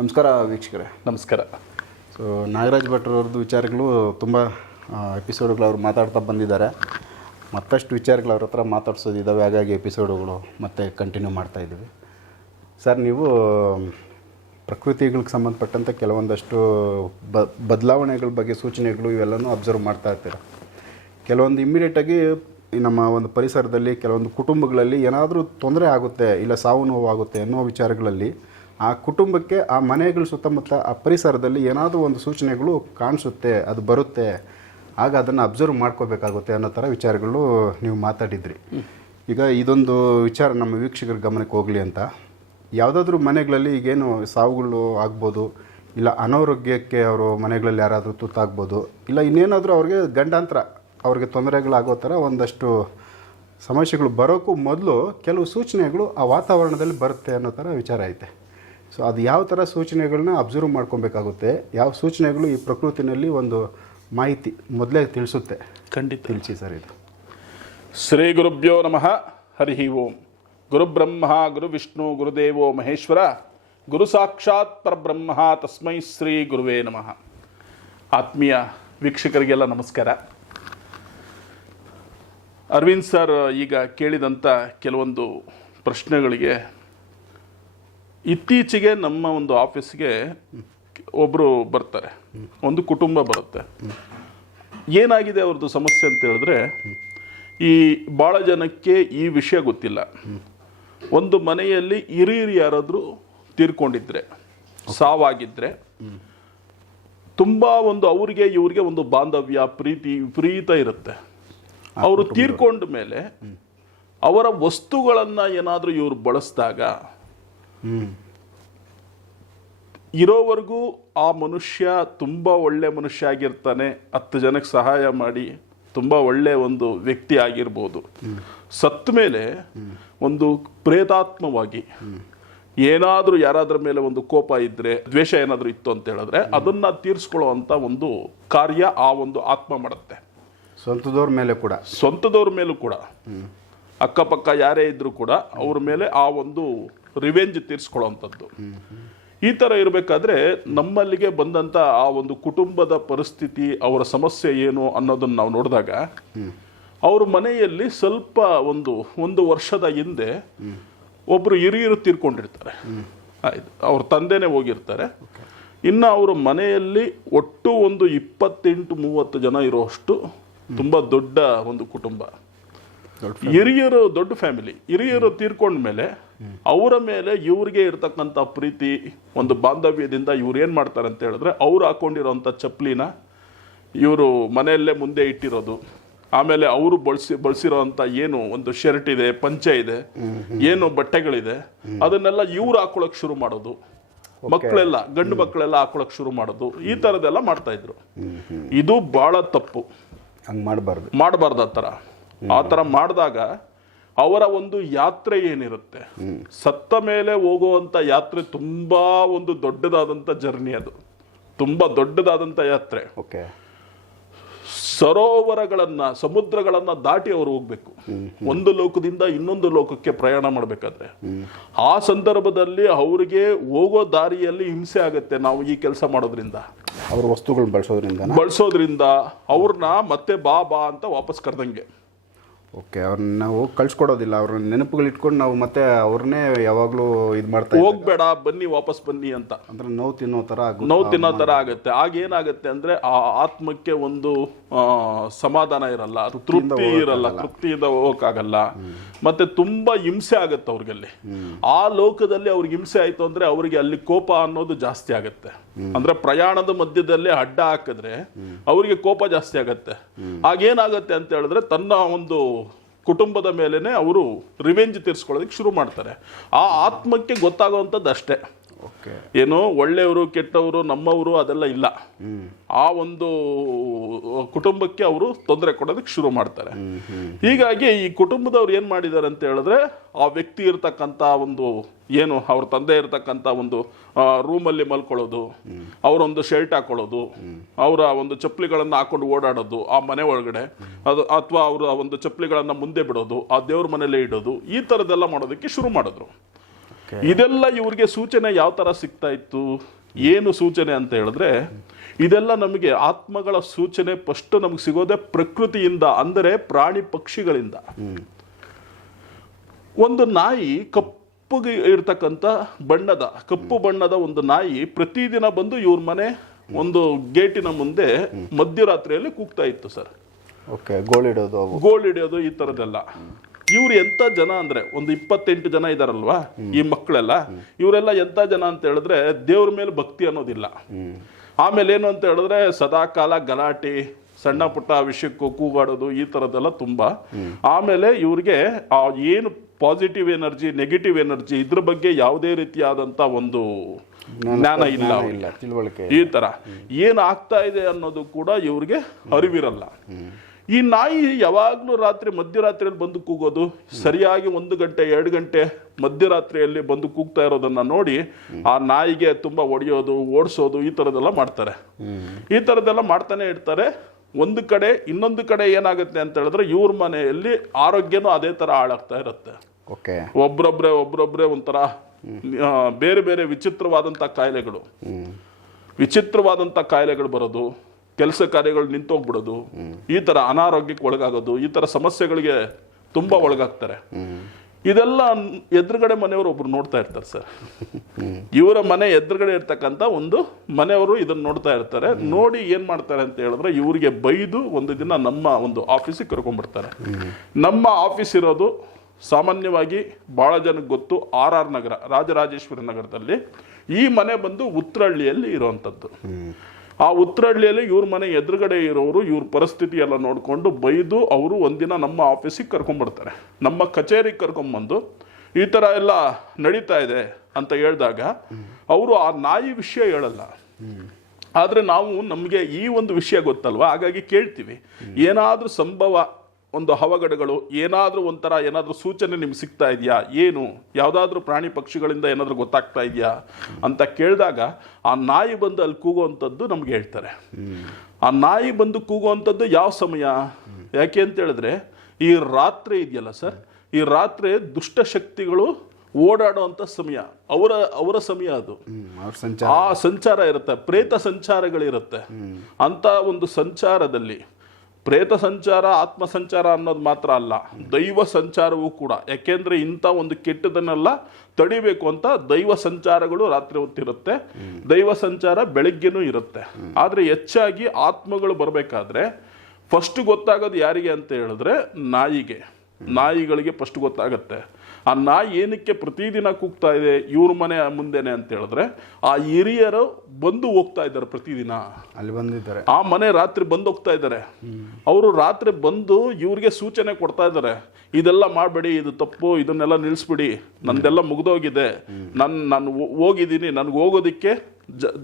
ನಮಸ್ಕಾರ ವೀಕ್ಷಕರೇ. ನಮಸ್ಕಾರ. ಸೊ ನಾಗರಾಜ್ ಭಟ್ರವ್ರದ್ದು ವಿಚಾರಗಳು ತುಂಬ ಎಪಿಸೋಡ್ಗಳು ಅವ್ರು ಮಾತಾಡ್ತಾ ಬಂದಿದ್ದಾರೆ. ಮತ್ತಷ್ಟು ವಿಚಾರಗಳು ಅವ್ರ ಹತ್ರ ಮಾತಾಡ್ಸೋದಿದ್ದಾವೆ ಹಾಗಾಗಿ ಎಪಿಸೋಡುಗಳು ಮತ್ತೆ ಕಂಟಿನ್ಯೂ ಮಾಡ್ತಾ ಇದ್ದೀವಿ. ಸರ್ ನೀವು ಪ್ರಕೃತಿಗಳಿಗೆ ಸಂಬಂಧಪಟ್ಟಂಥ ಕೆಲವೊಂದಷ್ಟು ಬ ಬದಲಾವಣೆಗಳ ಬಗ್ಗೆ ಸೂಚನೆಗಳು ಇವೆಲ್ಲನೂ ಅಬ್ಸರ್ವ್ ಮಾಡ್ತಾ ಇರ್ತೀರ. ಕೆಲವೊಂದು ಇಮ್ಮಿಡಿಯೇಟಾಗಿ ನಮ್ಮ ಒಂದು ಪರಿಸರದಲ್ಲಿ ಕೆಲವೊಂದು ಕುಟುಂಬಗಳಲ್ಲಿ ಏನಾದರೂ ತೊಂದರೆ ಆಗುತ್ತೆ ಇಲ್ಲ ಸಾವು ನೋವು ಆಗುತ್ತೆ ಅನ್ನೋ ವಿಚಾರಗಳಲ್ಲಿ ಆ ಕುಟುಂಬಕ್ಕೆ, ಆ ಮನೆಗಳ ಸುತ್ತಮುತ್ತ, ಆ ಪರಿಸರದಲ್ಲಿ ಏನಾದರೂ ಒಂದು ಸೂಚನೆಗಳು ಕಾಣಿಸುತ್ತೆ, ಅದು ಬರುತ್ತೆ, ಆಗ ಅದನ್ನು ಅಬ್ಸರ್ವ್ ಮಾಡ್ಕೋಬೇಕಾಗುತ್ತೆ ಅನ್ನೋ ಥರ ವಿಚಾರಗಳು ನೀವು ಮಾತಾಡಿದ್ರಿ. ಈಗ ಇದೊಂದು ವಿಚಾರ ನಮ್ಮ ವೀಕ್ಷಕರ ಗಮನಕ್ಕೆ ಹೋಗಲಿ ಅಂತ. ಯಾವುದಾದ್ರೂ ಮನೆಗಳಲ್ಲಿ ಈಗೇನು ಸಾವುಗಳು ಆಗ್ಬೋದು, ಇಲ್ಲ ಅನಾರೋಗ್ಯಕ್ಕೆ ಅವರು ಮನೆಗಳಲ್ಲಿ ಯಾರಾದರೂ ತುತ್ತಾಗ್ಬೋದು, ಇಲ್ಲ ಇನ್ನೇನಾದರೂ ಅವ್ರಿಗೆ ಗಂಡಾಂತರ, ಅವ್ರಿಗೆ ತೊಂದರೆಗಳಾಗೋ ಥರ ಒಂದಷ್ಟು ಸಮಸ್ಯೆಗಳು ಬರೋಕ್ಕೂ ಮೊದಲು ಕೆಲವು ಸೂಚನೆಗಳು ಆ ವಾತಾವರಣದಲ್ಲಿ ಬರುತ್ತೆ ಅನ್ನೋ ಥರ ವಿಚಾರ ಐತೆ. ಸೊ ಅದು ಯಾವ ಥರ ಸೂಚನೆಗಳನ್ನ ಅಬ್ಸರ್ವ್ ಮಾಡ್ಕೊಬೇಕಾಗುತ್ತೆ ಯಾವ ಸೂಚನೆಗಳು ಈ ಪ್ರಕೃತಿನಲ್ಲಿ ಒಂದು ಮಾಹಿತಿ ಮೊದಲೇ ತಿಳಿಸುತ್ತೆ. ಖಂಡಿತ. ತಿಳಿಸಿ ಸರ್ ಇದು. ಶ್ರೀ ಗುರುಭ್ಯೋ ನಮಃ ಹರಿ ಓಂ. ಗುರುಬ್ರಹ್ಮ ಗುರು ವಿಷ್ಣು ಗುರುದೇವೋ ಮಹೇಶ್ವರ ಗುರು ಸಾಕ್ಷಾತ್ ಪರಬ್ರಹ್ಮ ತಸ್ಮೈ ಶ್ರೀ ಗುರುವೇ ನಮಃ. ಆತ್ಮೀಯ ವೀಕ್ಷಕರಿಗೆಲ್ಲ ನಮಸ್ಕಾರ. ಅರವಿಂದ್ ಸರ್ ಈಗ ಕೇಳಿದಂಥ ಕೆಲವೊಂದು ಪ್ರಶ್ನೆಗಳಿಗೆ ಇತ್ತೀಚೆಗೆ ನಮ್ಮ ಒಂದು ಆಫೀಸ್ಗೆ ಒಬ್ಬರು ಬರ್ತಾರೆ. ಒಂದು ಕುಟುಂಬ ಬರುತ್ತೆ. ಏನಾಗಿದೆ ಅವ್ರದ್ದು ಸಮಸ್ಯೆ ಅಂತ ಹೇಳಿದ್ರೆ ಈ ಭಾಳ ಜನಕ್ಕೆ ಈ ವಿಷಯ ಗೊತ್ತಿಲ್ಲ. ಒಂದು ಮನೆಯಲ್ಲಿ ಹಿರಿಯರು ಯಾರಾದರೂ ತೀರ್ಕೊಂಡಿದ್ರೆ ಸಾವಾಗಿದ್ದರೆ ತುಂಬ ಒಂದು ಅವರಿಗೆ ಇವ್ರಿಗೆ ಒಂದು ಬಾಂಧವ್ಯ ಪ್ರೀತಿ ವಿಪರೀತ ಇರುತ್ತೆ. ಅವರು ತೀರ್ಕೊಂಡ ಮೇಲೆ ಅವರ ವಸ್ತುಗಳನ್ನು ಏನಾದರೂ ಇವರು ಬಳಸಿದಾಗ ಇರೋವರೆಗೂ ಆ ಮನುಷ್ಯ ತುಂಬ ಒಳ್ಳೆ ಮನುಷ್ಯ ಆಗಿರ್ತಾನೆ ಹತ್ತು ಜನಕ್ಕೆ ಸಹಾಯ ಮಾಡಿ ತುಂಬ ಒಳ್ಳೆ ಒಂದು ವ್ಯಕ್ತಿ ಆಗಿರ್ಬೋದು. ಸತ್ತ ಮೇಲೆ ಒಂದು ಪ್ರೇತಾತ್ಮವಾಗಿ ಏನಾದರೂ ಯಾರಾದ್ರ ಮೇಲೆ ಒಂದು ಕೋಪ ಇದ್ರೆ ದ್ವೇಷ ಏನಾದರೂ ಇತ್ತು ಅಂತ ಹೇಳಿದ್ರೆ ಅದನ್ನ ತೀರಿಸ್ಕೊಳ್ಳುವಂಥ ಒಂದು ಕಾರ್ಯ ಆ ಒಂದು ಆತ್ಮ ಮಾಡುತ್ತೆ. ಸ್ವಂತದವ್ರ ಮೇಲೆ ಕೂಡ. ಸ್ವಂತದವ್ರ ಮೇಲೂ ಕೂಡ. ಅಕ್ಕಪಕ್ಕ ಯಾರೇ ಇದ್ದರೂ ಕೂಡ ಅವ್ರ ಮೇಲೆ ಆ ಒಂದು ರಿವೆಂಜ್ ತೀರಿಸ್ಕೊಳ್ಳೋವಂಥದ್ದು. ಈ ಥರ ಇರಬೇಕಾದ್ರೆ ನಮ್ಮಲ್ಲಿಗೆ ಬಂದಂಥ ಆ ಒಂದು ಕುಟುಂಬದ ಪರಿಸ್ಥಿತಿ ಅವರ ಸಮಸ್ಯೆ ಏನು ಅನ್ನೋದನ್ನು ನಾವು ನೋಡಿದಾಗ ಅವ್ರ ಮನೆಯಲ್ಲಿ ಸ್ವಲ್ಪ ಒಂದು ಒಂದು ವರ್ಷದ ಹಿಂದೆ ಒಬ್ಬರು ಹಿರಿಯರು ತೀರ್ಕೊಂಡಿರ್ತಾರೆ. ಆಯ್ತು ಅವ್ರ ತಂದೆನೇ ಹೋಗಿರ್ತಾರೆ. ಇನ್ನು ಅವರ ಮನೆಯಲ್ಲಿ ಒಟ್ಟು ಒಂದು ಇಪ್ಪತ್ತೆಂಟು ಮೂವತ್ತು ಜನ ಇರೋಷ್ಟು ತುಂಬ ದೊಡ್ಡ ಒಂದು ಕುಟುಂಬ. ಹಿರಿಯರು ದೊಡ್ಡ ಫ್ಯಾಮಿಲಿ ಹಿರಿಯರು ತೀರ್ಕೊಂಡ್ಮೇಲೆ ಅವರ ಮೇಲೆ ಇವ್ರಿಗೆ ಇರತಕ್ಕಂಥ ಪ್ರೀತಿ ಒಂದು ಬಾಂಧವ್ಯದಿಂದ ಇವ್ರು ಏನು ಮಾಡ್ತಾರೆ ಅಂತ ಹೇಳಿದ್ರೆ ಅವ್ರು ಹಾಕೊಂಡಿರೋಂಥ ಚಪ್ಪಲಿನ ಇವರು ಮನೆಯಲ್ಲೇ ಮುಂದೆ ಇಟ್ಟಿರೋದು. ಆಮೇಲೆ ಅವರು ಬಳಸಿ ಬಳಸಿರೋಂಥ ಏನು ಒಂದು ಶರ್ಟ್ ಇದೆ ಪಂಚೆ ಇದೆ ಏನು ಬಟ್ಟೆಗಳಿದೆ ಅದನ್ನೆಲ್ಲ ಇವ್ರು ಹಾಕೊಳಕ್ ಶುರು ಮಾಡೋದು. ಮಕ್ಕಳೆಲ್ಲ ಗಂಡು ಮಕ್ಕಳೆಲ್ಲ ಹಾಕೊಳಕ್ ಶುರು ಮಾಡೋದು. ಈ ಥರದ್ದೆಲ್ಲ ಮಾಡ್ತಾ ಇದ್ರು. ಇದು ಬಹಳ ತಪ್ಪು. ಹಂಗೆ ಮಾಡಬಾರ್ದು. ಮಾಡಬಾರ್ದು ಆ ಥರ. ಆ ಥರ ಮಾಡಿದಾಗ ಅವರ ಒಂದು ಯಾತ್ರೆ ಏನಿರುತ್ತೆ? ಸತ್ತ ಮೇಲೆ ಹೋಗುವಂಥ ಯಾತ್ರೆ ತುಂಬಾ ಒಂದು ದೊಡ್ಡದಾದಂಥ ಜರ್ನಿ ಅದು. ತುಂಬಾ ದೊಡ್ಡದಾದಂಥ ಯಾತ್ರೆ. ಓಕೆ. ಸರೋವರಗಳನ್ನ ಸಮುದ್ರಗಳನ್ನ ದಾಟಿ ಅವರು ಹೋಗ್ಬೇಕು. ಒಂದು ಲೋಕದಿಂದ ಇನ್ನೊಂದು ಲೋಕಕ್ಕೆ ಪ್ರಯಾಣ ಮಾಡಬೇಕಾದ್ರೆ. ಆ ಸಂದರ್ಭದಲ್ಲಿ ಅವರಿಗೆ ಹೋಗೋ ದಾರಿಯಲ್ಲಿ ಹಿಂಸೆ ಆಗುತ್ತೆ ನಾವು ಈ ಕೆಲಸ ಮಾಡೋದ್ರಿಂದ. ಅವ್ರ ವಸ್ತುಗಳನ್ನ ಬಳಸೋದ್ರಿಂದ ಬಳಸೋದ್ರಿಂದ ಅವ್ರನ್ನ ಮತ್ತೆ ಬಾ ಬಾ ಅಂತ ವಾಪಸ್ ಕರೆದಂಗೆ. ಓಕೆ ಅವ್ರನ್ನ ನಾವು ಕಳ್ಸ್ಕೊಡೋದಿಲ್ಲ. ಅವ್ರ ನೆನಪುಗಳು ಇಟ್ಕೊಂಡು ನಾವು ಮತ್ತೆ ಅವ್ರನ್ನೇ ಯಾವಾಗಲೂ ಇದು ಮಾಡ್ತಾ. ಹೋಗ್ಬೇಡ ಬನ್ನಿ ವಾಪಸ್ ಬನ್ನಿ ಅಂತ. ಅಂದ್ರೆ ನೋವು ತಿನ್ನೋ ಥರ ಆಗುತ್ತೆ. ನೋವು ತಿನ್ನೋ ತರ ಆಗುತ್ತೆ. ಆಗ ಏನಾಗುತ್ತೆ ಅಂದ್ರೆ ಆ ಆತ್ಮಕ್ಕೆ ಒಂದು ಸಮಾಧಾನ ಇರಲ್ಲ. ತೃಪ್ತಿ ಇರಲ್ಲ ತೃಪ್ತಿಯಿಂದ ಹೋಗಕ್ಕಾಗಲ್ಲ. ಮತ್ತೆ ತುಂಬಾ ಹಿಂಸೆ ಆಗುತ್ತೆ ಅವ್ರಿಗೆ ಅಲ್ಲಿ ಆ ಲೋಕದಲ್ಲಿ ಅವ್ರಿಗೆ ಹಿಂಸೆ ಆಯ್ತು ಅಂದ್ರೆ ಅವರಿಗೆ ಅಲ್ಲಿ ಕೋಪ ಅನ್ನೋದು ಜಾಸ್ತಿ ಆಗುತ್ತೆ. ಅಂದ್ರೆ ಪ್ರಯಾಣದ ಮಧ್ಯದಲ್ಲಿ ಅಡ್ಡ ಹಾಕಿದ್ರೆ ಅವರಿಗೆ ಕೋಪ ಜಾಸ್ತಿ ಆಗತ್ತೆ. ಆಗೇನಾಗತ್ತೆ ಅಂತ ಹೇಳಿದ್ರೆ ತನ್ನ ಒಂದು ಕುಟುಂಬದ ಮೇಲೆನೆ ಅವರು ರಿವೆಂಜ್ ತೀರ್ಸ್ಕೊಳ್ಳೋದಕ್ಕೆ ಶುರು ಮಾಡ್ತಾರೆ. ಆ ಆತ್ಮಕ್ಕೆ ಗೊತ್ತಾಗುವಂಥದ್ದು ಅಷ್ಟೇ. ಏನು ಒಳ್ಳೆಯವರು ಕೆಟ್ಟವರು ನಮ್ಮವರು ಅದೆಲ್ಲ ಇಲ್ಲ. ಆ ಒಂದು ಕುಟುಂಬಕ್ಕೆ ಅವರು ತೊಂದರೆ ಕೊಡೋದಕ್ಕೆ ಶುರು ಮಾಡ್ತಾರೆ. ಹೀಗಾಗಿ ಈ ಕುಟುಂಬದವ್ರು ಏನು ಮಾಡಿದ್ದಾರೆ ಅಂತ ಹೇಳಿದ್ರೆ ಆ ವ್ಯಕ್ತಿ ಇರ್ತಕ್ಕಂಥ ಒಂದು ಏನು ಅವ್ರ ತಂದೆ ಇರತಕ್ಕಂಥ ಒಂದು ರೂಮಲ್ಲಿ ಮಲ್ಕೊಳ್ಳೋದು ಅವರೊಂದು ಶರ್ಟ್ ಹಾಕೊಳ್ಳೋದು ಅವರ ಒಂದು ಚಪ್ಪಲಿಗಳನ್ನು ಹಾಕೊಂಡು ಓಡಾಡೋದು ಆ ಮನೆ ಒಳಗಡೆ ಅದು ಅಥವಾ ಅವರ ಒಂದು ಚಪ್ಪಲಿಗಳನ್ನು ಮುಂದೆ ಬಿಡೋದು ಆ ದೇವ್ರ ಮನೇಲೇ ಇಡೋದು ಈ ಥರದ್ದೆಲ್ಲ ಮಾಡೋದಕ್ಕೆ ಶುರು ಮಾಡಿದ್ರು. ಇದೆಲ್ಲ ಇವ್ರಿಗೆ ಸೂಚನೆ ಯಾವ ತರ ಸಿಗ್ತಾ ಇತ್ತು ಏನು ಸೂಚನೆ ಅಂತ ಹೇಳಿದ್ರೆ ಇದೆಲ್ಲ ನಮಗೆ ಆತ್ಮಗಳ ಸೂಚನೆ ಫಸ್ಟ್ ನಮಗೆ ಸಿಗೋದೇ ಪ್ರಕೃತಿಯಿಂದ ಅಂದರೆ ಪ್ರಾಣಿ ಪಕ್ಷಿಗಳಿಂದ. ಒಂದು ನಾಯಿ ಕಪ್ಪಗೆ ಇರ್ತಕ್ಕಂಥ ಬಣ್ಣದ ಕಪ್ಪು ಬಣ್ಣದ ಒಂದು ನಾಯಿ ಪ್ರತಿದಿನ ಬಂದು ಇವ್ರ ಮನೆ ಒಂದು ಗೇಟಿನ ಮುಂದೆ ಮಧ್ಯರಾತ್ರಿಯಲ್ಲಿ ಕೂಗ್ತಾ ಇತ್ತು ಸರ್. ಓಕೆ ಗೋಳಿಡೋದು ಹಿಡಿಯೋದು ಈ ತರದೆಲ್ಲ ಇವ್ರು ಎಂತ ಜನ ಅಂದ್ರೆ ಒಂದು ಇಪ್ಪತ್ತೆಂಟು ಜನ ಇದಾರಲ್ವಾ? ಈ ಮಕ್ಕಳೆಲ್ಲ ಇವರೆಲ್ಲ ಎಂತ ಜನ ಅಂತ ಹೇಳಿದ್ರೆ ದೇವ್ರ ಮೇಲೆ ಭಕ್ತಿ ಅನ್ನೋದಿಲ್ಲ. ಆಮೇಲೆ ಏನು ಅಂತ ಹೇಳಿದ್ರೆ ಸದಾ ಕಾಲ ಗಲಾಟೆ ಸಣ್ಣ ಪುಟ್ಟ ವಿಷಯಕ್ಕೂ ಕೂಗಾಡೋದು ಈ ಥರದ್ದೆಲ್ಲ ತುಂಬಾ. ಆಮೇಲೆ ಇವ್ರಿಗೆ ಆ ಏನು ಪಾಸಿಟಿವ್ ಎನರ್ಜಿ ನೆಗೆಟಿವ್ ಎನರ್ಜಿ ಇದ್ರ ಬಗ್ಗೆ ಯಾವುದೇ ರೀತಿಯಾದಂತ ಒಂದು ಜ್ಞಾನ ಇಲ್ಲ ತಿಳುವಳಿಕೆ ಈ ತರ. ಏನ್ ಆಗ್ತಾ ಇದೆ ಅನ್ನೋದು ಕೂಡ ಇವ್ರಿಗೆ ಅರಿವಿರಲ್ಲ. ಈ ನಾಯಿ ಯಾವಾಗ್ಲೂ ರಾತ್ರಿ ಮಧ್ಯರಾತ್ರಿಯಲ್ಲಿ ಬಂದು ಕೂಗೋದು ಸರಿಯಾಗಿ ಒಂದು ಗಂಟೆ ಎರಡು ಗಂಟೆ ಮಧ್ಯರಾತ್ರಿಯಲ್ಲಿ ಬಂದು ಕೂಗ್ತಾ ಇರೋದನ್ನ ನೋಡಿ ಆ ನಾಯಿಗೆ ತುಂಬಾ ಒಡೆಯೋದು ಓಡಿಸೋದು ಈ ತರದೆಲ್ಲ ಮಾಡ್ತಾರೆ. ಈ ತರದೆಲ್ಲ ಮಾಡ್ತಾನೆ ಇರ್ತಾರೆ. ಒಂದು ಕಡೆ ಇನ್ನೊಂದು ಕಡೆ ಏನಾಗುತ್ತೆ ಅಂತ ಹೇಳಿದ್ರೆ ಇವ್ರ ಮನೆಯಲ್ಲಿ ಆರೋಗ್ಯನೂ ಅದೇ ತರ ಹಾಳಾಗ್ತಾ ಇರುತ್ತೆ. ಓಕೆ. ಒಬ್ರೊಬ್ರೆ ಒಬ್ರೊಬ್ರೆ ಒಂಥರ ಬೇರೆ ಬೇರೆ ವಿಚಿತ್ರವಾದಂಥ ಕಾಯಿಲೆಗಳು. ವಿಚಿತ್ರವಾದಂತ ವಿಚಿತ್ರವಾದಂಥ ಕಾಯಿಲೆಗಳು ಬರೋದು. ಕೆಲಸ ಕಾರ್ಯಗಳು ನಿಂತೋಗ್ಬಿಡೋದು. ಈ ತರ ಅನಾರೋಗ್ಯಕ್ಕೆ ಒಳಗಾಗೋದು, ಈ ತರ ಸಮಸ್ಯೆಗಳಿಗೆ ತುಂಬಾ ಒಳಗಾಗ್ತಾರೆ. ಇದೆಲ್ಲ ಎದುರುಗಡೆ ಮನೆಯವರು ಒಬ್ರು ನೋಡ್ತಾ ಇರ್ತಾರೆ ಸರ್. ಇವರ ಮನೆ ಎದುರುಗಡೆ ಇರ್ತಕ್ಕಂಥ ಒಂದು ಮನೆಯವರು ಇದನ್ನು ನೋಡ್ತಾ ಇರ್ತಾರೆ. ನೋಡಿ ಏನ್ ಮಾಡ್ತಾರೆ ಅಂತ ಹೇಳಿದ್ರೆ ಇವರಿಗೆ ಬೈದು ಒಂದು ದಿನ ನಮ್ಮ ಒಂದು ಆಫೀಸಿಗೆ ಕರ್ಕೊಂಡ್ಬಿಡ್ತಾರೆ. ನಮ್ಮ ಆಫೀಸ್ ಇರೋದು ಸಾಮಾನ್ಯವಾಗಿ ಬಹಳ ಜನಕ್ಕೆ ಗೊತ್ತು ಆರ್ ಆರ್ ನಗರ, ರಾಜರಾಜೇಶ್ವರಿ ನಗರದಲ್ಲಿ. ಈ ಮನೆ ಬಂದು ಉತ್ರಹಳ್ಳಿಯಲ್ಲಿ ಇರುವಂಥದ್ದು. ಆ ಉತ್ರಹಳ್ಳಿಯಲ್ಲಿ ಇವ್ರ ಮನೆ ಎದುರುಗಡೆ ಇರೋರು ಇವ್ರ ಪರಿಸ್ಥಿತಿ ಎಲ್ಲ ನೋಡಿಕೊಂಡು ಬೈದು ಅವರು ಒಂದಿನ ನಮ್ಮ ಆಫೀಸಿಗೆ ಕರ್ಕೊಂಡ್ಬರ್ತಾರೆ ನಮ್ಮ ಕಚೇರಿಗೆ ಕರ್ಕೊಂಬಂದು ಈ ಥರ ಎಲ್ಲ ನಡೀತಾ ಇದೆ ಅಂತ ಹೇಳಿದಾಗ ಅವರು ಆ ನಾಯಿ ವಿಷಯ ಹೇಳಲ್ಲ. ಆದರೆ ನಾವು ನಮಗೆ ಈ ಒಂದು ವಿಷಯ ಗೊತ್ತಲ್ವ? ಹಾಗಾಗಿ ಕೇಳ್ತೀವಿ. ಏನಾದರೂ ಸಂಭವ ಒಂದು ಹವಗಡಗಳು ಏನಾದರೂ ಒಂಥರ ಏನಾದರೂ ಸೂಚನೆ ನಿಮ್ಗೆ ಸಿಗ್ತಾ ಇದೆಯಾ? ಏನು? ಯಾವುದಾದ್ರೂ ಪ್ರಾಣಿ ಪಕ್ಷಿಗಳಿಂದ ಏನಾದರೂ ಗೊತ್ತಾಗ್ತಾ ಇದೆಯಾ? ಅಂತ ಕೇಳಿದಾಗ ಆ ನಾಯಿ ಬಂದು ಅಲ್ಲಿ ಕೂಗುವಂಥದ್ದು ನಮ್ಗೆ ಹೇಳ್ತಾರೆ. ಆ ನಾಯಿ ಬಂದು ಕೂಗುವಂಥದ್ದು ಯಾವ ಸಮಯ? ಯಾಕೆ ಅಂತ ಹೇಳಿದ್ರೆ ಈ ರಾತ್ರಿ ಇದೆಯಲ್ಲ ಸರ್ ಈ ರಾತ್ರಿ ದುಷ್ಟಶಕ್ತಿಗಳು ಓಡಾಡುವಂಥ ಸಮಯ. ಅವರ ಅವರ ಸಮಯ ಅದು. ಆ ಸಂಚಾರ ಇರುತ್ತೆ ಪ್ರೇತ ಸಂಚಾರಗಳಿರುತ್ತೆ. ಅಂತ ಒಂದು ಸಂಚಾರದಲ್ಲಿ ಪ್ರೇತ ಸಂಚಾರ, ಆತ್ಮ ಸಂಚಾರ ಅನ್ನೋದು ಮಾತ್ರ ಅಲ್ಲ, ದೈವ ಸಂಚಾರವೂ ಕೂಡ. ಯಾಕೆಂದ್ರೆ ಇಂಥ ಒಂದು ಕೆಟ್ಟದನ್ನೆಲ್ಲ ತಡಿಬೇಕು ಅಂತ ದೈವ ಸಂಚಾರಗಳು ರಾತ್ರಿ ಹೊತ್ತಿರುತ್ತೆ. ದೈವ ಸಂಚಾರ ಬೆಳಗ್ಗೆನೂ ಇರುತ್ತೆ. ಆದರೆ ಹೆಚ್ಚಾಗಿ ಆತ್ಮಗಳು ಬರಬೇಕಾದ್ರೆ ಫಸ್ಟ್ ಗೊತ್ತಾಗೋದು ಯಾರಿಗೆ ಅಂತ ಹೇಳಿದ್ರೆ ನಾಯಿಗೆ. ನಾಯಿಗಳಿಗೆ ಫಸ್ಟ್ ಗೊತ್ತಾಗತ್ತೆ. ಆ ನಾಯಿ ಏನಕ್ಕೆ ಪ್ರತಿದಿನ ಕೂಗ್ತಾ ಇದೆ ಇವ್ರ ಮನೆ ಮುಂದೆನೆ ಅಂತ ಹೇಳಿದ್ರೆ ಆ ಹಿರಿಯರು ಬಂದು ಹೋಗ್ತಾ ಇದ್ದಾರೆ ಪ್ರತಿದಿನ. ಅಲ್ಲಿ ಬಂದಿದ್ದಾರೆ. ಆ ಮನೆ ರಾತ್ರಿ ಬಂದು ಹೋಗ್ತಾ ಇದ್ದಾರೆ. ಅವರು ರಾತ್ರಿ ಬಂದು ಇವ್ರಿಗೆ ಸೂಚನೆ ಕೊಡ್ತಾ ಇದ್ದಾರೆ ಇದೆಲ್ಲ ಮಾಡಬೇಡಿ ಇದು ತಪ್ಪು ಇದನ್ನೆಲ್ಲ ನಿಲ್ಲಿಸ್ಬಿಡಿ ನಂದೆಲ್ಲ ಮುಗ್ದೋಗಿದೆ. ನನ್ ನಾನು ಹೋಗಿದ್ದೀನಿ ನನ್ಗೆ ಹೋಗೋದಿಕ್ಕೆ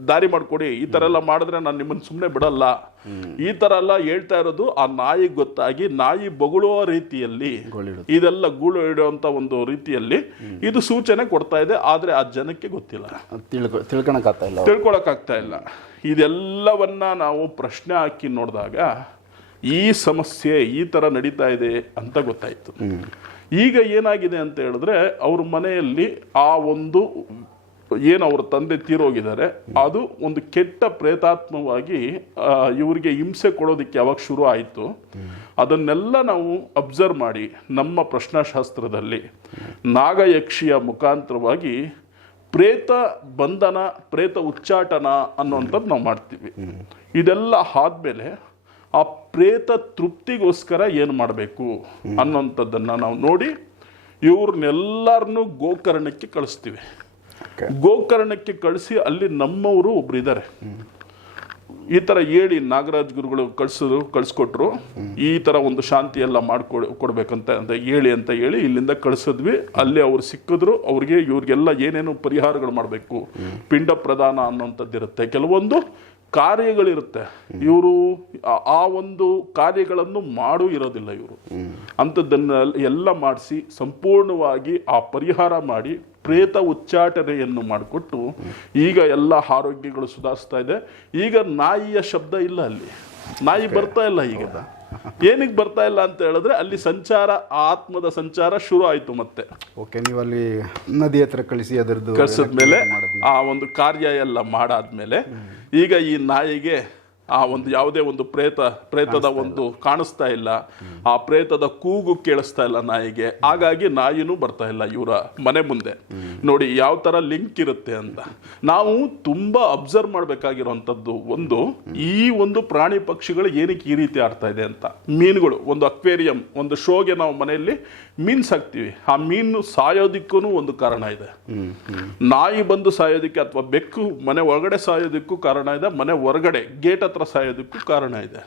ದಾರಿ ಮಾಡಿಕೊಡಿ. ಈ ಥರ ಎಲ್ಲ ಮಾಡಿದ್ರೆ ನಾನು ನಿಮ್ಮನ್ನು ಸುಮ್ಮನೆ ಬಿಡಲ್ಲ. ಈ ಥರ ಎಲ್ಲ ಹೇಳ್ತಾ ಇರೋದು ಆ ನಾಯಿ ಗೊತ್ತಾಗಿ ನಾಯಿ ಬೊಗಳುವ ರೀತಿಯಲ್ಲಿ ಇದೆಲ್ಲ ಗೂಳು ಇಡುವಂತ ಒಂದು ರೀತಿಯಲ್ಲಿ ಇದು ಸೂಚನೆ ಕೊಡ್ತಾ ಇದೆ ಆದ್ರೆ ಆ ಜನಕ್ಕೆ ಗೊತ್ತಿಲ್ಲ. ತಿಳ್ಕೊಳಕ್ಕಾಗ್ತಾ ಇಲ್ಲ. ತಿಳ್ಕೊಳಕ್ಕಾಗ್ತಾ ಇಲ್ಲ. ಇದೆಲ್ಲವನ್ನ ನಾವು ಪ್ರಶ್ನೆ ಹಾಕಿ ನೋಡಿದಾಗ ಈ ಸಮಸ್ಯೆ ಈ ತರ ನಡೀತಾ ಇದೆ ಅಂತ ಗೊತ್ತಾಯಿತು. ಈಗ ಏನಾಗಿದೆ ಅಂತ ಹೇಳಿದ್ರೆ ಅವ್ರ ಮನೆಯಲ್ಲಿ ಆ ಒಂದು ಏನು ಅವ್ರ ತಂದೆ ತೀರೋಗಿದ್ದಾರೆ, ಅದು ಒಂದು ಕೆಟ್ಟ ಪ್ರೇತಾತ್ಮವಾಗಿ ಇವರಿಗೆ ಹಿಂಸೆ ಕೊಡೋದಕ್ಕೆ ಯಾವಾಗ ಶುರು ಆಯಿತು, ಅದನ್ನೆಲ್ಲ ನಾವು ಅಬ್ಸರ್ವ್ ಮಾಡಿ ನಮ್ಮ ಪ್ರಶ್ನಾಶಾಸ್ತ್ರದಲ್ಲಿ ನಾಗಯಕ್ಷಿಯ ಮುಖಾಂತರವಾಗಿ ಪ್ರೇತ ಬಂಧನ, ಪ್ರೇತ ಉಚ್ಚಾಟನ ಅನ್ನುವಂಥದ್ದು ನಾವು ಮಾಡ್ತೀವಿ ಇದೆಲ್ಲ ಆದಮೇಲೆ ಆ ಪ್ರೇತ ತೃಪ್ತಿಗೋಸ್ಕರ ಏನು ಮಾಡಬೇಕು ಅನ್ನೋಂಥದ್ದನ್ನು ನಾವು ನೋಡಿ ಇವ್ರನ್ನೆಲ್ಲರನ್ನೂ ಗೋಕರ್ಣಕ್ಕೆ ಕಳಿಸ್ತೀವಿ. ಗೋಕರ್ಣಕ್ಕೆ ಕಳಿಸಿ ಅಲ್ಲಿ ನಮ್ಮವರು ಒಬ್ರು ಇದ್ದಾರೆ ಈ ತರ ಹೇಳಿ ನಾಗರಾಜ್ ಗುರುಗಳು ಕಳ್ಸಿದ್ರು ಕಳ್ಸಿಕೊಟ್ರು. ಈ ತರ ಒಂದು ಶಾಂತಿ ಎಲ್ಲ ಮಾಡ್ಕೊಡ್ ಕೊಡ್ಬೇಕಂತ ಅಂತ ಹೇಳಿ ಅಂತ ಹೇಳಿ ಇಲ್ಲಿಂದ ಕಳ್ಸಿದ್ವಿ. ಅಲ್ಲಿ ಅವ್ರು ಸಿಕ್ಕಿದ್ರು. ಅವ್ರಿಗೆ ಇವ್ರಿಗೆಲ್ಲ ಏನೇನು ಪರಿಹಾರಗಳು ಮಾಡಬೇಕು ಪಿಂಡ ಪ್ರದಾನ ಅನ್ನೋಂಥದ್ದು ಇರುತ್ತೆ. ಕೆಲವೊಂದು ಕಾರ್ಯಗಳಿರುತ್ತೆ. ಇವರು ಆ ಒಂದು ಕಾರ್ಯಗಳನ್ನು ಮಾಡು ಇರೋದಿಲ್ಲ ಇವರು. ಅಂಥದ್ದನ್ನ ಎಲ್ಲ ಮಾಡಿಸಿ ಸಂಪೂರ್ಣವಾಗಿ ಆ ಪರಿಹಾರ ಮಾಡಿ ಪ್ರೇತ ಉಚ್ಚಾಟನೆಯನ್ನು ಮಾಡಿಕೊಟ್ಟು ಈಗ ಎಲ್ಲ ಆರೋಗ್ಯಗಳು ಸುಧಾರಿಸ್ತಾ ಇದೆ. ಈಗ ನಾಯಿಯ ಶಬ್ದ ಇಲ್ಲ ಅಲ್ಲಿ. ನಾಯಿ ಬರ್ತಾ ಇಲ್ಲ ಈಗ. ಏನಿಗೆ ಬರ್ತಾ ಇಲ್ಲ ಅಂತ ಹೇಳಿದ್ರೆ ಅಲ್ಲಿ ಸಂಚಾರ ಆತ್ಮದ ಸಂಚಾರ ಶುರು ಆಯಿತು ಮತ್ತೆ. ಓಕೆ ನೀವು ಅಲ್ಲಿ ನದಿ ಹತ್ರ ಕಳಿಸಿ ಅದರದ್ದು ಕಳ್ಸಿದ್ಮೇಲೆ ಆ ಒಂದು ಕಾರ್ಯ ಎಲ್ಲ ಮಾಡಾದ್ಮೇಲೆ ಈಗ ಈ ನಾಯಿಗೆ ಆ ಒಂದು ಯಾವುದೇ ಒಂದು ಪ್ರೇತ ಪ್ರೇತದ ಒಂದು ಕಾಣಿಸ್ತಾ ಇಲ್ಲ. ಆ ಪ್ರೇತದ ಕೂಗು ಕೇಳಿಸ್ತಾ ಇಲ್ಲ ನಾಯಿಗೆ. ಹಾಗಾಗಿ ನಾಯಿನೂ ಬರ್ತಾ ಇಲ್ಲ ಇವರ ಮನೆ ಮುಂದೆ. ನೋಡಿ ಯಾವ ಥರ ಲಿಂಕ್ ಇರುತ್ತೆ ಅಂತ. ನಾವು ತುಂಬಾ ಅಬ್ಸರ್ವ್ ಮಾಡ್ಬೇಕಾಗಿರುವಂತದ್ದು ಒಂದು ಈ ಒಂದು ಪ್ರಾಣಿ ಪಕ್ಷಿಗಳು ಏನಕ್ಕೆ ಈ ರೀತಿ ಆಡ್ತಾ ಇದೆ ಅಂತ. ಮೀನುಗಳು ಒಂದು ಅಕ್ವೇರಿಯಂ ಒಂದು ಶೋಗೆ ನಾವು ಮನೆಯಲ್ಲಿ ಮೀನು ಸಾಕ್ತೀವಿ. ಆ ಮೀನು ಸಾಯೋದಿಕ್ಕೂ ಒಂದು ಕಾರಣ ಇದೆ. ನಾಯಿ ಬಂದು ಸಾಯೋದಿಕ್ಕೆ ಅಥವಾ ಬೆಕ್ಕು ಮನೆ ಒಳಗಡೆ ಸಾಯೋದಿಕ್ಕೂ ಕಾರಣ ಇದೆ ಮನೆ ಹೊರಗಡೆ ಗೇಟ್ ಹತ್ರ ಸಾಯೋದಕ್ಕೂ ಕಾರಣ ಇದೆ.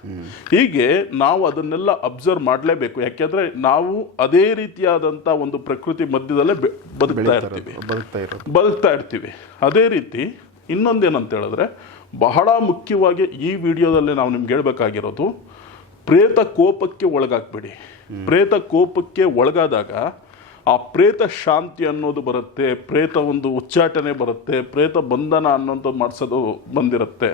ಹೀಗೆ ನಾವು ಅದನ್ನೆಲ್ಲ ಅಬ್ಸರ್ವ್ ಮಾಡಲೇಬೇಕು. ಯಾಕೆಂದ್ರೆ ನಾವು ಅದೇ ರೀತಿಯಾದಂಥ ಒಂದು ಪ್ರಕೃತಿ ಮಧ್ಯದಲ್ಲೇ ಬದುಕ್ತಾ ಇರ್ತೀವಿ. ಬದುಕ್ತಾ ಇರೋದು. ಬದುಕ್ತಾ ಇರ್ತೀವಿ. ಅದೇ ರೀತಿ ಇನ್ನೊಂದೇನಂತ ಹೇಳಿದ್ರೆ ಬಹಳ ಮುಖ್ಯವಾಗಿ ಈ ವಿಡಿಯೋದಲ್ಲಿ ನಾವು ನಿಮ್ಗೆ ಹೇಳ್ಬೇಕಾಗಿರೋದು ಪ್ರೇತ ಕೋಪಕ್ಕೆ ಒಳಗಾಗ್ಬೇಡಿ. ಪ್ರೇತ ಕೋಪಕ್ಕೆ ಒಳಗಾದಾಗ ಆ ಪ್ರೇತ ಶಾಂತಿ ಅನ್ನೋದು ಬರುತ್ತೆ ಪ್ರೇತ ಒಂದು ಉಚ್ಚಾಟನೆ ಬರುತ್ತೆ ಪ್ರೇತ ಬಂಧನ ಅನ್ನೋದು ಮಾಡಿಸೋದು ಬಂದಿರುತ್ತೆ.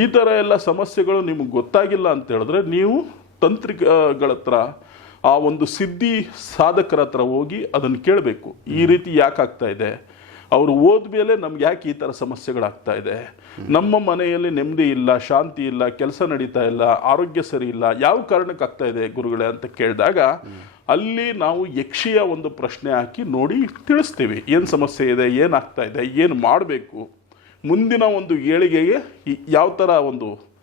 ಈ ಥರ ಎಲ್ಲ ಸಮಸ್ಯೆಗಳು ನಿಮ್ಗೆ ಗೊತ್ತಾಗಿಲ್ಲ ಅಂತ ಹೇಳಿದ್ರೆ ನೀವು ತಂತ್ರಿಕಗಳ ಹತ್ರ ಆ ಒಂದು ಸಿದ್ಧಿ ಸಾಧಕರ ಹತ್ರ ಹೋಗಿ ಅದನ್ನು ಕೇಳಬೇಕು. ಈ ರೀತಿ ಯಾಕೆ ಆಗ್ತಾ ಇದೆ? ಅವರು ಹೋದ್ಮೇಲೆ ನಮ್ಗೆ ಯಾಕೆ ಈ ಥರ ಸಮಸ್ಯೆಗಳಾಗ್ತಾ ಇದೆ? ನಮ್ಮ ಮನೆಯಲ್ಲಿ ನೆಮ್ಮದಿ ಇಲ್ಲ ಶಾಂತಿ ಇಲ್ಲ ಕೆಲಸ ನಡೀತಾ ಇಲ್ಲ ಆರೋಗ್ಯ ಸರಿ ಇಲ್ಲ ಯಾವ ಕಾರಣಕ್ಕೆ ಆಗ್ತಾ ಇದೆ ಗುರುಗಳೇ ಅಂತ ಕೇಳಿದಾಗ ಅಲ್ಲಿ ನಾವು ಯಕ್ಷಿಯ ಒಂದು ಪ್ರಶ್ನೆ ಹಾಕಿ ನೋಡಿ ತಿಳಿಸ್ತೀವಿ. ಏನು ಸಮಸ್ಯೆ ಇದೆ ಏನಾಗ್ತಾ ಇದೆ ಏನು ಮಾಡಬೇಕು? ಮುಂದಿನ ಒಂದು ಏಳಿಗೆಗೆ ಯಾವ ಥರ ಒಂದು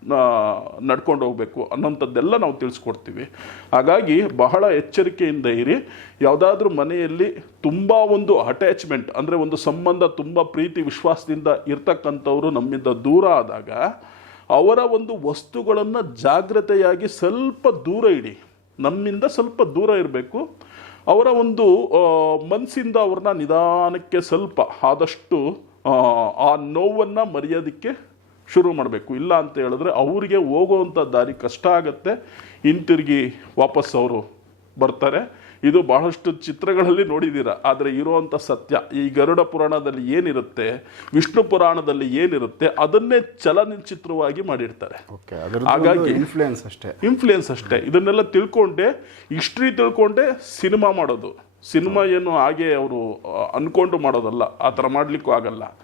ನಡ್ಕೊಂಡು ಹೋಗಬೇಕು ಅನ್ನೋಂಥದ್ದೆಲ್ಲ ನಾವು ತಿಳಿಸ್ಕೊಡ್ತೀವಿ. ಹಾಗಾಗಿ ಬಹಳ ಎಚ್ಚರಿಕೆಯಿಂದ ಇರಿ. ಯಾವುದಾದ್ರೂ ಮನೆಯಲ್ಲಿ ತುಂಬ ಒಂದು ಅಟ್ಯಾಚ್ಮೆಂಟ್ ಅಂದರೆ ಒಂದು ಸಂಬಂಧ ತುಂಬ ಪ್ರೀತಿ ವಿಶ್ವಾಸದಿಂದ ಇರ್ತಕ್ಕಂಥವ್ರು ನಮ್ಮಿಂದ ದೂರ ಆದಾಗ ಅವರ ಒಂದು ವಸ್ತುಗಳನ್ನು ಜಾಗ್ರತೆಯಾಗಿ ಸ್ವಲ್ಪ ದೂರ ಇಡಿ. ನಮ್ಮಿಂದ ಸ್ವಲ್ಪ ದೂರ ಇರಬೇಕು. ಅವರ ಒಂದು ಮನಸ್ಸಿಂದ ಅವ್ರನ್ನ ನಿಧಾನಕ್ಕೆ ಸ್ವಲ್ಪ ಆದಷ್ಟು ಆ, ನೋವನ್ನು ಮರೆಯೋದಕ್ಕೆ ಶುರು ಮಾಡಬೇಕು. ಇಲ್ಲ ಅಂತ ಹೇಳಿದ್ರೆ ಅವರಿಗೆ ಹೋಗುವಂಥ ದಾರಿ ಕಷ್ಟ ಆಗುತ್ತೆ. ಹಿಂತಿರುಗಿ ವಾಪಸ್ ಅವರು ಬರ್ತಾರೆ. ಇದು ಬಹಳಷ್ಟು ಚಿತ್ರಗಳಲ್ಲಿ ನೋಡಿದ್ದೀರ. ಆದರೆ ಇರುವಂಥ ಸತ್ಯ ಈ ಗರುಡ ಪುರಾಣದಲ್ಲಿ ಏನಿರುತ್ತೆ ವಿಷ್ಣು ಪುರಾಣದಲ್ಲಿ ಏನಿರುತ್ತೆ ಅದನ್ನೇ ಚಲನಚಿತ್ರವಾಗಿ ಮಾಡಿರ್ತಾರೆ. ಓಕೆ ಹಾಗಾಗಿ- ಇನ್ಫ್ಲೂಯೆನ್ಸ್ ಅಷ್ಟೇ. ಇನ್ಫ್ಲೂಯೆನ್ಸ್ ಅಷ್ಟೇ. ಇದನ್ನೆಲ್ಲ ತಿಳ್ಕೊಂಡೆ ಹಿಸ್ಟ್ರಿ ತಿಳ್ಕೊಂಡೆ ಸಿನಿಮಾ ಮಾಡೋದು. ಸಿನಿಮಾ ಏನು ಹಾಗೆ ಅವರು ಅನ್ಕೊಂಡು ಮಾಡೋದಲ್ಲ ಆ ಥರ ಮಾಡಲಿಕ್ಕೂ ಆಗಲ್ಲ.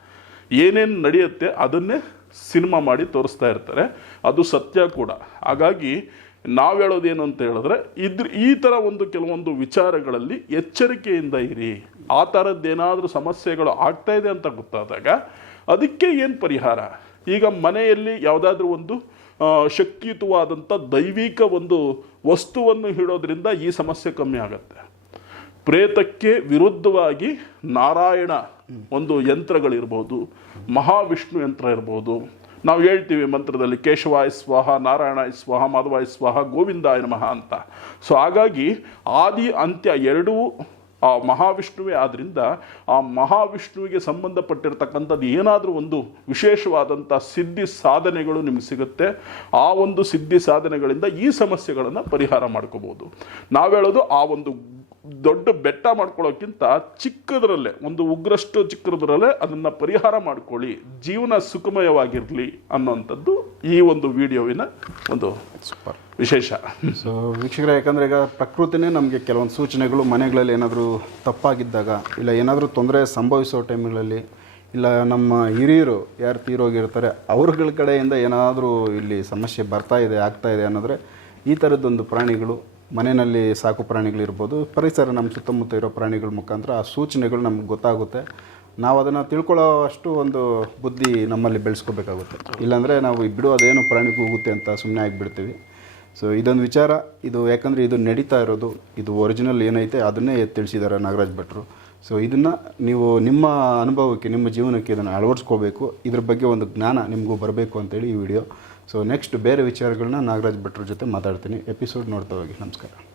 ಏನೇನು ನಡೆಯುತ್ತೆ ಅದನ್ನೇ ಸಿನಿಮಾ ಮಾಡಿ ತೋರಿಸ್ತಾ ಇರ್ತಾರೆ. ಅದು ಸತ್ಯ ಕೂಡ. ಹಾಗಾಗಿ ನಾವು ಹೇಳೋದೇನು ಅಂತ ಹೇಳಿದ್ರೆ, ಇದ್ರ ಈ ಥರ ಒಂದು ಕೆಲವೊಂದು ವಿಚಾರಗಳಲ್ಲಿ ಎಚ್ಚರಿಕೆಯಿಂದ ಇರಿ. ಆ ಥರದ್ದೇನಾದರೂ ಸಮಸ್ಯೆಗಳು ಆಗ್ತಾ ಇದೆ ಅಂತ ಗೊತ್ತಾದಾಗ ಅದಕ್ಕೆ ಏನು ಪರಿಹಾರ? ಈಗ ಮನೆಯಲ್ಲಿ ಯಾವುದಾದ್ರೂ ಒಂದು ಶಕ್ತಿಯುತವಾದಂಥ ದೈವಿಕ ಒಂದು ವಸ್ತುವನ್ನು ಇಡೋದ್ರಿಂದ ಈ ಸಮಸ್ಯೆ ಕಮ್ಮಿ ಆಗುತ್ತೆ. ಪ್ರೇತಕ್ಕೆ ವಿರುದ್ಧವಾಗಿ ನಾರಾಯಣ ಒಂದು ಯಂತ್ರಗಳಿರ್ಬೋದು, ಮಹಾವಿಷ್ಣು ಯಂತ್ರ ಇರ್ಬೋದು. ನಾವು ಹೇಳ್ತೀವಿ ಮಂತ್ರದಲ್ಲಿ, ಕೇಶವಾಯ ಸ್ವಾಹ, ನಾರಾಯಣಾಯ ಸ್ವಾಹ, ಮಾಧವಾಯ ಸ್ವಾಹ, ಗೋವಿಂದಾಯ ನಮಃ ಅಂತ. ಸೊ ಹಾಗಾಗಿ ಆದಿ, ಅಂತ್ಯ ಎರಡೂ ಆ ಮಹಾವಿಷ್ಣುವೇ. ಆದ್ದರಿಂದ ಆ ಮಹಾವಿಷ್ಣುವಿಗೆ ಸಂಬಂಧಪಟ್ಟಿರ್ತಕ್ಕಂಥದ್ದು ಏನಾದರೂ ಒಂದು ವಿಶೇಷವಾದಂಥ ಸಿದ್ಧಿ ಸಾಧನೆಗಳು ನಿಮಗೆ ಸಿಗುತ್ತೆ. ಆ ಒಂದು ಸಿದ್ಧಿ ಸಾಧನೆಗಳಿಂದ ಈ ಸಮಸ್ಯೆಗಳನ್ನು ಪರಿಹಾರ ಮಾಡ್ಕೋಬೋದು. ನಾವು ಹೇಳೋದು ಆ ಒಂದು ದೊಡ್ಡ ಬೆಟ್ಟ ಮಾಡ್ಕೊಳ್ಳೋಕ್ಕಿಂತ ಚಿಕ್ಕದ್ರಲ್ಲೇ ಒಂದು ಉಗ್ರಷ್ಟು ಚಿಕ್ಕದ್ರಲ್ಲೇ ಅದನ್ನು ಪರಿಹಾರ ಮಾಡಿಕೊಳ್ಳಿ ಜೀವನ ಸುಖಮಯವಾಗಿರಲಿ ಅನ್ನೋಂಥದ್ದು ಈ ಒಂದು ವಿಡಿಯೋವಿನ ಒಂದು ಸೂಪರ್. ವಿಶೇಷ. ಸೊ ವೀಕ್ಷಕರ ಯಾಕಂದರೆ ಈಗ ಪ್ರಕೃತಿನೇ ನಮಗೆ ಕೆಲವೊಂದು ಸೂಚನೆಗಳು ಮನೆಗಳಲ್ಲಿ ಏನಾದರೂ ತಪ್ಪಾಗಿದ್ದಾಗ ಇಲ್ಲ ಏನಾದರೂ ತೊಂದರೆ ಸಂಭವಿಸೋ ಟೈಮ್ಗಳಲ್ಲಿ ಇಲ್ಲ ನಮ್ಮ ಹಿರಿಯರು ಯಾರು ತೀರೋಗಿರ್ತಾರೆ ಅವ್ರಗಳ ಕಡೆಯಿಂದ ಏನಾದರೂ ಇಲ್ಲಿ ಸಮಸ್ಯೆ ಬರ್ತಾ ಇದೆ ಆಗ್ತಾ ಇದೆ ಅನ್ನೋದ್ರೆ ಈ ಥರದ್ದೊಂದು ಪ್ರಾಣಿಗಳು ಮನೆಯಲ್ಲಿ ಸಾಕು ಪ್ರಾಣಿಗಳಿರ್ಬೋದು ಪರಿಸರ ನಮ್ಮ ಸುತ್ತಮುತ್ತ ಇರೋ ಪ್ರಾಣಿಗಳ ಮುಖಾಂತರ ಆ ಸೂಚನೆಗಳು ನಮ್ಗೆ ಗೊತ್ತಾಗುತ್ತೆ. ನಾವು ಅದನ್ನು ತಿಳ್ಕೊಳ್ಳೋ ಅಷ್ಟು ಒಂದು ಬುದ್ಧಿ ನಮ್ಮಲ್ಲಿ ಬೆಳೆಸ್ಕೋಬೇಕಾಗುತ್ತೆ. ಇಲ್ಲಾಂದರೆ ನಾವು ಬಿಡು ಅದೇನು ಪ್ರಾಣಿಗೂ ಹೋಗುತ್ತೆ ಅಂತ ಸುಮ್ಮನೆ ಆಗಿಬಿಡ್ತೀವಿ. ಸೊ ಇದೊಂದು ವಿಚಾರ. ಇದು ಯಾಕಂದರೆ ಇದು ನಡೀತಾ ಇರೋದು. ಇದು ಒರಿಜಿನಲ್ ಏನೈತೆ ಅದನ್ನೇ ತಿಳಿಸಿದ್ದಾರೆ ನಾಗರಾಜ್ ಭಟ್ರು. ಸೊ ಇದನ್ನು ನೀವು ನಿಮ್ಮ ಅನುಭವಕ್ಕೆ, ನಿಮ್ಮ ಜೀವನಕ್ಕೆ ಇದನ್ನು ಅಳವಡಿಸ್ಕೋಬೇಕು. ಇದ್ರ ಬಗ್ಗೆ ಒಂದು ಜ್ಞಾನ ನಿಮಗೂ ಬರಬೇಕು ಅಂತೇಳಿ ಈ ವಿಡಿಯೋ ಸೊ ನೆಕ್ಸ್ಟ್ ಬೇರೆ ವಿಚಾರಗಳನ್ನ ನಾಗರಾಜ್ ಭಟ್ರ ಜೊತೆ ಮಾತಾಡ್ತೀನಿ. ಎಪಿಸೋಡ್ ನೋಡ್ತಾ ಹೋಗಿ. ನಮಸ್ಕಾರ.